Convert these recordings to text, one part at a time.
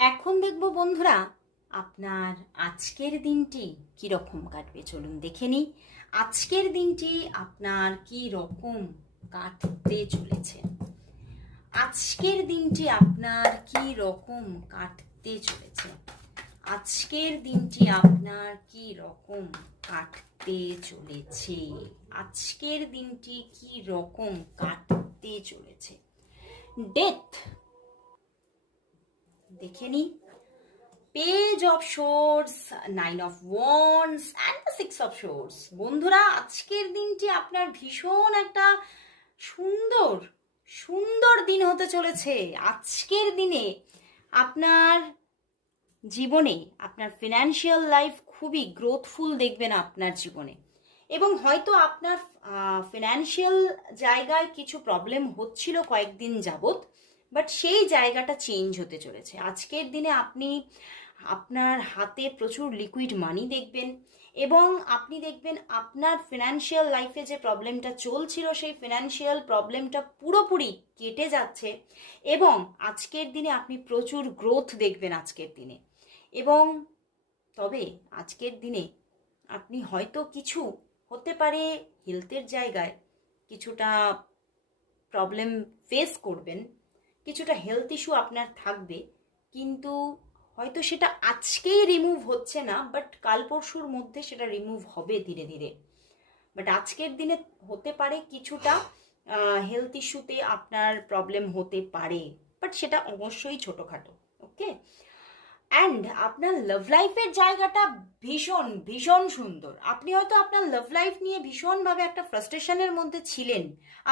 এখন দেখব বন্ধুরা আপনার আজকের দিনটি কি রকম কাটবে। চলুন দেখে নিই আজকের দিনটি আপনার কি রকম কাটতে চলেছে। আজকের দিনটি আপনার কি রকম কাটতে চলেছে। আজকের দিনটি আপনার কি রকম কাটতে চলেছে। আজকের দিনটি কি রকম কাটতে চলেছে। ডেথ দেখে নিই। Page of swords, 9 of wands and the 6 of swords. বন্ধুরা আজকের দিনটি আপনার ভীষণ একটা সুন্দর সুন্দর দিন হতে চলেছে। আজকের দিনে আপনার জীবনে আপনার ফিনান্সিয়াল লাইফ খুবই গ্রোথফুল দেখবেন আপনার জীবনে, এবং হয়তো আপনার ফিনান্সিয়াল জায়গায় কিছু প্রবলেম হচ্ছিল কয়েকদিন যাবত, বাট সেই জায়গাটা চেঞ্জ হতে চলেছে। আজকের দিনে আপনি আপনার হাতে প্রচুর লিকুইড মানি দেখবেন, এবং আপনি দেখবেন আপনার ফিনান্সিয়াল লাইফে যে প্রবলেমটা চলছিল সেই ফিনান্সিয়াল প্রবলেমটা পুরোপুরি কেটে যাচ্ছে, এবং আজকের দিনে আপনি প্রচুর গ্রোথ দেখবেন আজকের দিনে। এবং তবে আজকের দিনে আপনি হয়তো কিছু হতে পারে হেলথের জায়গায় কিছুটা প্রবলেম ফেস করবেন, কিছুটা হেলথ ইস্যু আপনার থাকবে, কিন্তু হয়তো সেটা আজকেই রিমুভ হচ্ছে না, বাট কাল পরশুর মধ্যে সেটা রিমুভ হবে ধীরে ধীরে। বাট আজকের দিনে হতে পারে কিছুটা হেলথ ইস্যুতে আপনার প্রবলেম হতে পারে, বাট সেটা অবশ্যই ছোটোখাটো। ওকে। অ্যান্ড আপনার লাভ লাইফের জায়গাটা ভীষণ ভীষণ সুন্দর। আপনি হয়তো আপনার লাভ লাইফ নিয়ে ভীষণভাবে একটা ফ্রাস্ট্রেশনের মধ্যে ছিলেন।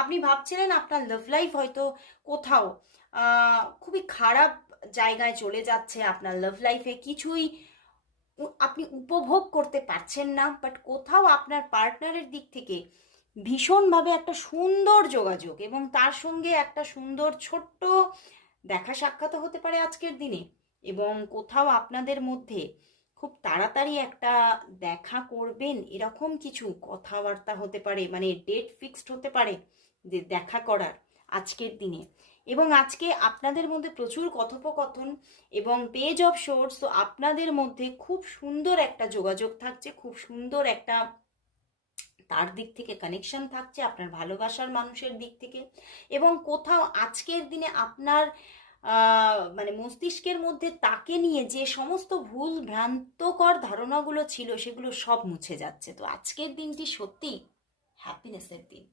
আপনি ভাবছিলেন আপনার লাভ লাইফ হয়তো কোথাও খুবই খারাপ জায়গায় চলে যাচ্ছে, আপনার লাভ লাইফে কিছুই আপনি উপভোগ করতে পারছেন না, বাট কোথাও আপনার পার্টনারের দিক থেকে ভীষণভাবে একটা সুন্দর যোগাযোগ এবং তার সঙ্গে একটা সুন্দর ছোট্ট দেখা সাক্ষাৎ হতে পারে আজকের দিনে, এবং কোথাও আপনাদের মধ্যে খুব তাড়াতাড়ি একটা দেখা করবেন এরকম কিছু কথাবার্তা হতে পারে, মানে ডেট ফিক্সড হতে পারে যে দেখা করার আজকের দিনে। এবং আজকে আপনাদের মধ্যে প্রচুর কথোপকথন এবং পেজ অফ শোর্স, তো আপনাদের মধ্যে খুব সুন্দর একটা যোগাযোগ থাকছে, খুব সুন্দর একটা তার দিক থেকে কানেকশন থাকছে আপনার ভালোবাসার মানুষের দিক থেকে। এবং কোথাও আজকের দিনে আপনার মানে মস্তিষ্কের মধ্যে তাকে নিয়ে যে সমস্ত ভুল ভ্রান্তকর ধারণাগুলো ছিল সেগুলো সব মুছে যাচ্ছে। তো আজকের দিনটি সত্যি হ্যাপিনেসের দিন।